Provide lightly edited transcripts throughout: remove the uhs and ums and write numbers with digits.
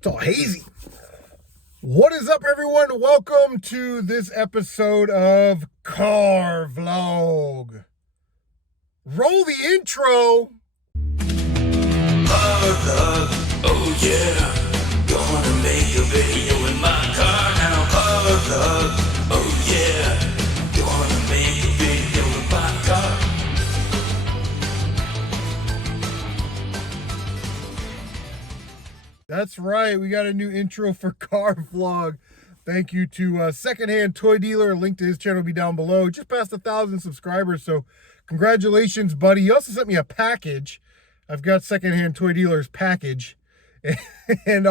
It's all hazy. What is up, everyone? Welcome to this episode of Car Vlog. Roll the intro. Oh yeah, gonna make a video in my car now. Oh yeah, gonna make a video in my car. That's right, we got a new intro for Car Vlog. Thank you to Secondhand Toy Dealer. A link to his channel will be down below. Just passed 1,000 subscribers, so congratulations, buddy. He also sent me a package. I've got Secondhand Toy Dealer's package. And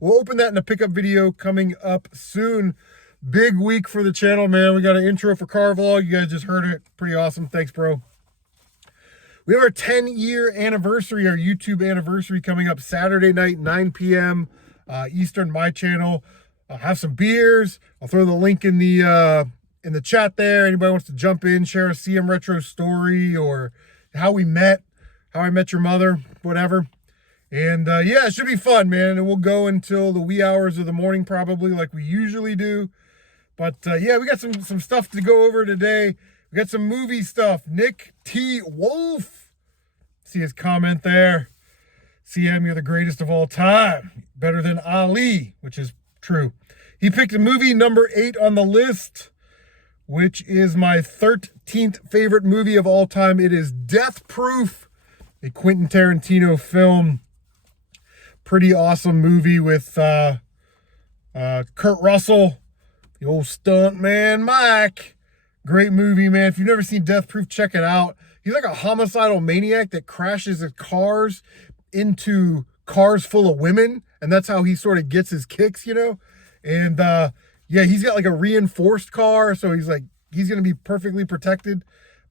we'll open that in a pickup video coming up soon. Big week for the channel, man. We got an intro for Car Vlog. You guys just heard it. Pretty awesome. Thanks, bro. We have our 10-year anniversary, our YouTube anniversary coming up Saturday night, 9 p.m. Eastern, my channel. I'll have some beers. I'll throw the link in the chat there. Anybody wants to jump in, share a CM Retro story or how we met, how I met your mother, whatever. And yeah, it should be fun, man. And we'll go until the wee hours of the morning, probably, like we usually do. But yeah, we got some stuff to go over today. We got some movie stuff. Nick T. Wolf. See his comment there. CM, you're the greatest of all time. Better than Ali, which is true. He picked a movie number 8 on the list, which is my 13th favorite movie of all time. It is Death Proof, a Quentin Tarantino film. Pretty awesome movie with Kurt Russell, the old stunt man Mike. Great movie, man. If you've never seen Death Proof, check it out. He's like a homicidal maniac that crashes his cars into cars full of women, and that's how he sort of gets his kicks, you know? And yeah, he's got like a reinforced car, so he's gonna be perfectly protected.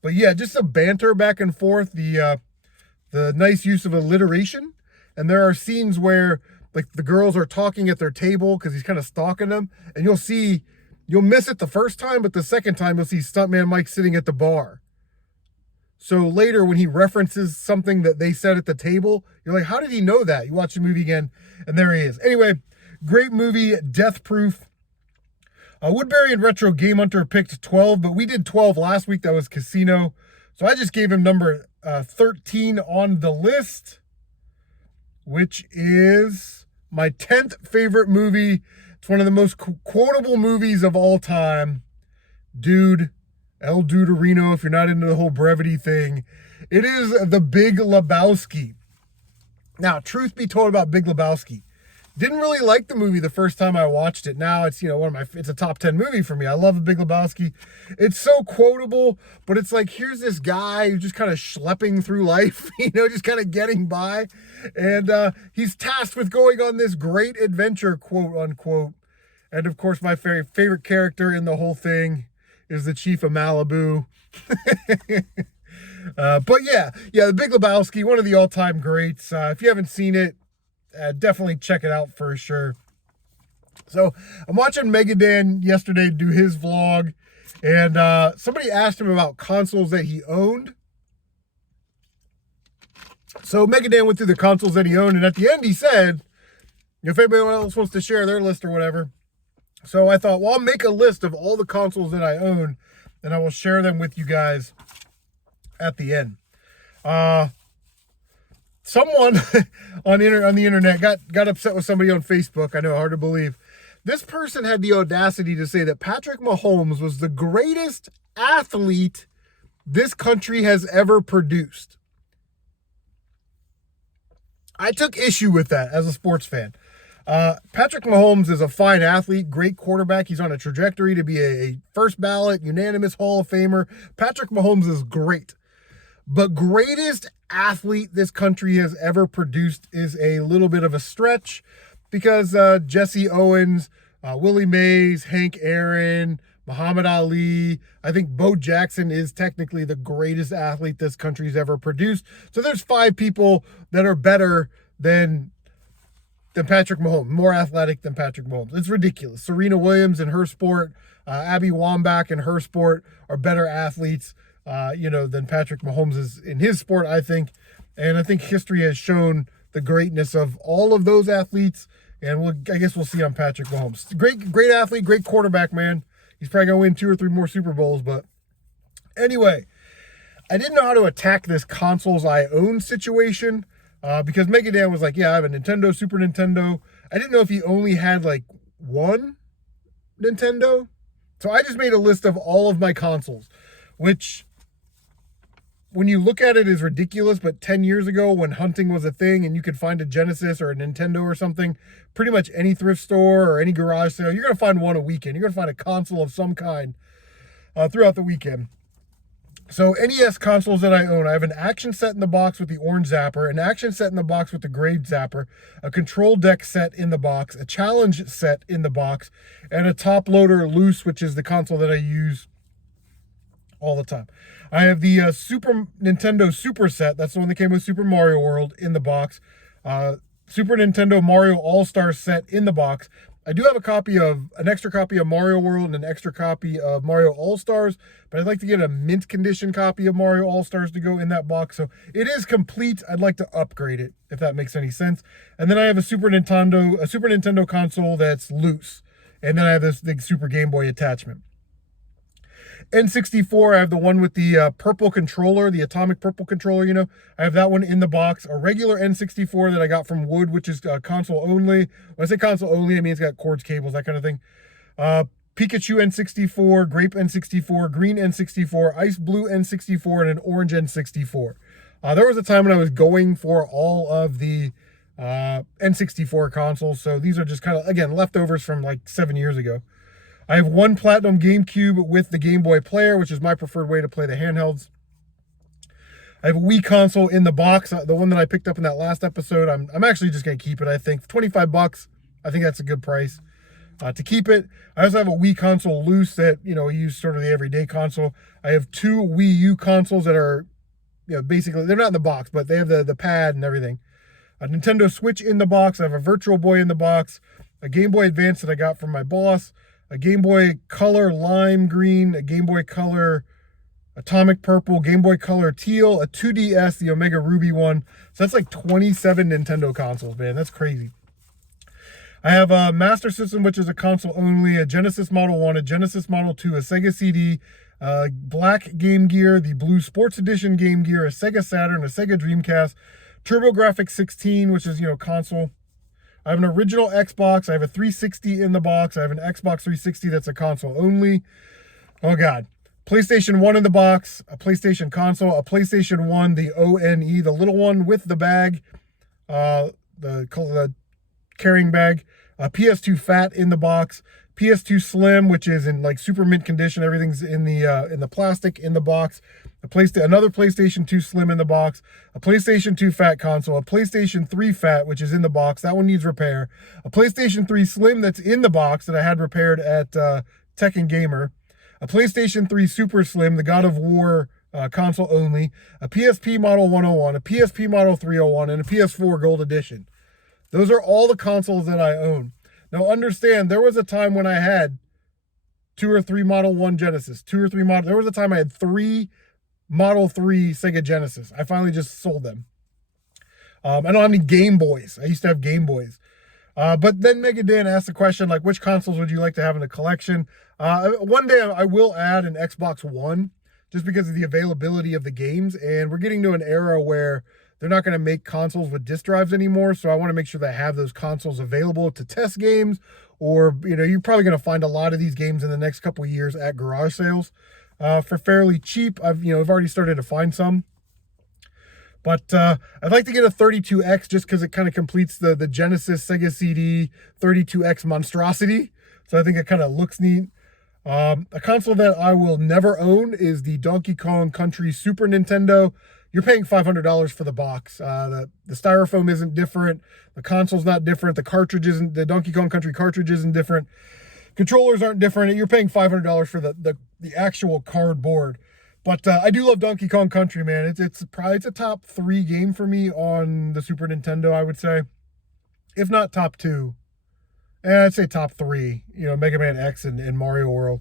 But yeah, just some banter back and forth, the nice use of alliteration. And there are scenes where like the girls are talking at their table because he's kind of stalking them, and you'll miss it the first time, but the second time you'll see Stuntman Mike sitting at the bar. So later when he references something that they said at the table, you're like, how did he know that? You watch the movie again, and there he is. Anyway, great movie, Death Proof. Woodbury and Retro Game Hunter picked 12, but we did 12 last week. That was Casino. So I just gave him number 13 on the list, which is my 10th favorite movie. It's one of the most quotable movies of all time. Dude, El Duderino, if you're not into the whole brevity thing. It is The Big Lebowski. Now, truth be told about Big Lebowski, didn't really like the movie the first time I watched it. Now it's, it's a top 10 movie for me. I love The Big Lebowski. It's so quotable, but it's like, here's this guy who's just kind of schlepping through life, just kind of getting by. And he's tasked with going on this great adventure, quote unquote. And of course, my favorite character in the whole thing is the Chief of Malibu. But yeah, The Big Lebowski, one of the all-time greats. If you haven't seen it, definitely check it out for sure. So I'm watching MegaDan yesterday do his vlog, and somebody asked him about consoles that he owned. So MegaDan went through the consoles that he owned, and at the end he said, if anybody else wants to share their list or whatever. So I thought, well, I'll make a list of all the consoles that I own, and I will share them with you guys at the end. Someone on the internet got upset with somebody on Facebook. I know, hard to believe. This person had the audacity to say that Patrick Mahomes was the greatest athlete this country has ever produced. I took issue with that as a sports fan. Patrick Mahomes is a fine athlete, great quarterback. He's on a trajectory to be a first ballot, unanimous Hall of Famer. Patrick Mahomes is great. But greatest athlete this country has ever produced is a little bit of a stretch, because Jesse Owens, Willie Mays, Hank Aaron, Muhammad Ali, I think Bo Jackson is technically the greatest athlete this country's ever produced. So there's 5 people that are better than Patrick Mahomes, more athletic than Patrick Mahomes. It's ridiculous. Serena Williams in her sport, Abby Wambach in her sport are better athletes, than Patrick Mahomes is in his sport, I think. And I think history has shown the greatness of all of those athletes, And I guess we'll see on Patrick Mahomes. Great athlete, great quarterback, man. He's probably going to win 2 or 3 more Super Bowls. But anyway, I didn't know how to attack this consoles I own situation because MegaDan was like, yeah, I have a Nintendo, Super Nintendo. I didn't know if he only had like one Nintendo. So I just made a list of all of my consoles, which when you look at it is ridiculous, but 10 years ago when hunting was a thing and you could find a Genesis or a Nintendo or something, pretty much any thrift store or any garage sale, you're going to find one a weekend. You're going to find a console of some kind throughout the weekend. So NES consoles that I own, I have an action set in the box with the orange zapper, an action set in the box with the gray zapper, a control deck set in the box, a challenge set in the box, and a top loader loose, which is the console that I use all the time. I have the Super Nintendo Super Set. That's the one that came with Super Mario World in the box. Super Nintendo Mario All-Star Set in the box. I do have an extra copy of Mario World and an extra copy of Mario All-Stars, but I'd like to get a mint condition copy of Mario All-Stars to go in that box. So it is complete. I'd like to upgrade it, if that makes any sense. And then I have a Super Nintendo console that's loose. And then I have this big Super Game Boy attachment. N64, I have the one with the purple controller, the atomic purple controller, you know. I have that one in the box. A regular N64 that I got from Wood, which is console only. When I say console only, I mean it's got cords, cables, that kind of thing. Pikachu N64, Grape N64, Green N64, Ice Blue N64, and an Orange N64. There was a time when I was going for all of the N64 consoles, so these are just kind of, again, leftovers from like 7 years ago. I have one Platinum GameCube with the Game Boy Player, which is my preferred way to play the handhelds. I have a Wii console in the box, the one that I picked up in that last episode. I'm actually just going to keep it, I think. $25, I think that's a good price to keep it. I also have a Wii console loose that, you know, I use sort of the everyday console. I have 2 Wii U consoles that are, you know, basically, they're not in the box, but they have the pad and everything. A Nintendo Switch in the box. I have a Virtual Boy in the box. A Game Boy Advance that I got from my boss. A Game Boy Color Lime Green, a Game Boy Color Atomic Purple, Game Boy Color Teal, a 2DS, the Omega Ruby one. So that's like 27 Nintendo consoles, man. That's crazy. I have a Master System, which is a console only, a Genesis Model 1, a Genesis Model 2, a Sega CD, Black Game Gear, the Blue Sports Edition Game Gear, a Sega Saturn, a Sega Dreamcast, TurboGrafx 16, which is, you know, console. I have an original Xbox. I have a 360 in the box. I have an Xbox 360 that's a console only. Oh, God. PlayStation 1 in the box, a PlayStation console, a PlayStation 1, the ONE, the little one with the bag, the carrying bag, a PS2 Fat in the box, PS2 Slim, which is in like super mint condition. Everything's in the plastic in the box. Another PlayStation 2 Slim in the box, a PlayStation 2 Fat console, a PlayStation 3 Fat, which is in the box. That one needs repair. A PlayStation 3 Slim that's in the box that I had repaired at Tech and Gamer. A PlayStation 3 Super Slim, the God of War console only. A PSP Model 101, a PSP Model 301, and a PS4 Gold Edition. Those are all the consoles that I own. Now understand, there was a time when I had 2 or 3 Model 1 Genesis, there was a time I had 3 Model 3 Sega Genesis. I finally just sold them. I don't have any Game Boys. I used to have Game Boys. But then MegaDan asked the question, like, which consoles would you like to have in a collection? One day I will add an Xbox One just because of the availability of the games. And we're getting to an era where they're not going to make consoles with disk drives anymore. So I want to make sure that I have those consoles available to test games. Or, you know, you're probably going to find a lot of these games in the next couple of years at garage sales. For fairly cheap. I've already started to find some. But I'd like to get a 32X just because it kind of completes the Genesis Sega CD 32X monstrosity. So I think it kind of looks neat. A console that I will never own is the Donkey Kong Country Super Nintendo. You're paying $500 for the box. The styrofoam isn't different. The console's not different. The Donkey Kong Country cartridge isn't different. Controllers aren't different. You're paying $500 for the actual cardboard. But I do love Donkey Kong Country, man. It's a top 3 game for me on the Super Nintendo, I would say. If not top 2. I'd say top 3. You know, Mega Man X and Mario World.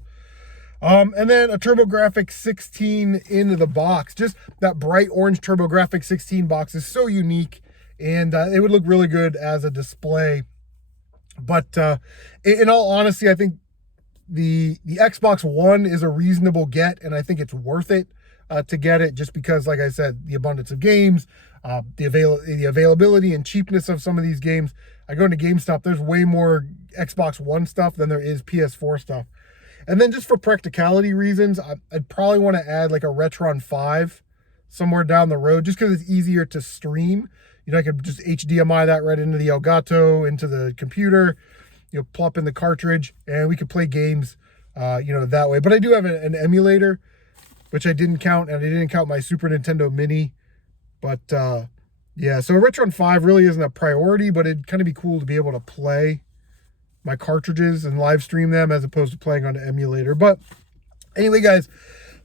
And then a TurboGrafx 16 in the box. Just that bright orange TurboGrafx 16 box is so unique. And it would look really good as a display But in all honesty, I think the Xbox One is a reasonable get, and I think it's worth it to get it, just because, like I said, the abundance of games, the availability and cheapness of some of these games. I go into GameStop, there's way more Xbox One stuff than there is PS4 stuff. And then just for practicality reasons, I'd probably want to add like a Retron 5 somewhere down the road, just because it's easier to stream. You know, I could just HDMI that right into the Elgato, into the computer, you know, plop in the cartridge, and we could play games, you know, that way. But I do have an emulator, which I didn't count, and I didn't count my Super Nintendo Mini. But yeah, so a Retron 5 really isn't a priority, but it'd kind of be cool to be able to play my cartridges and live stream them as opposed to playing on an emulator. But anyway, guys,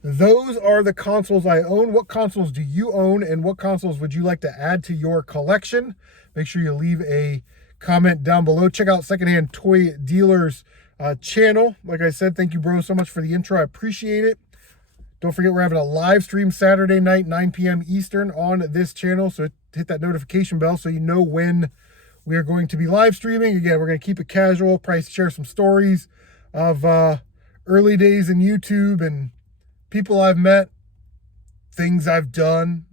those are the consoles I own. What consoles do you own, and what consoles would you like to add to your collection? Make sure you leave a comment down below. Check out Secondhand Toy Dealer's channel. Like I said, thank you, bro, so much for the intro. I appreciate it. Don't forget, we're having a live stream Saturday night, 9 p.m. Eastern on this channel. So hit that notification bell so you know when we are going to be live streaming. Again, we're going to keep it casual, probably share some stories of early days in YouTube and people I've met, things I've done.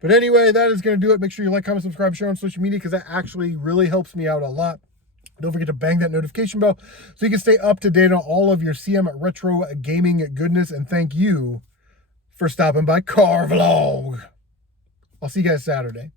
But anyway, that is going to do it. Make sure you like, comment, subscribe, share on social media, because that actually really helps me out a lot. Don't forget to bang that notification bell so you can stay up to date on all of your CM Retro gaming goodness. And thank you for stopping by Car Vlog. I'll see you guys Saturday.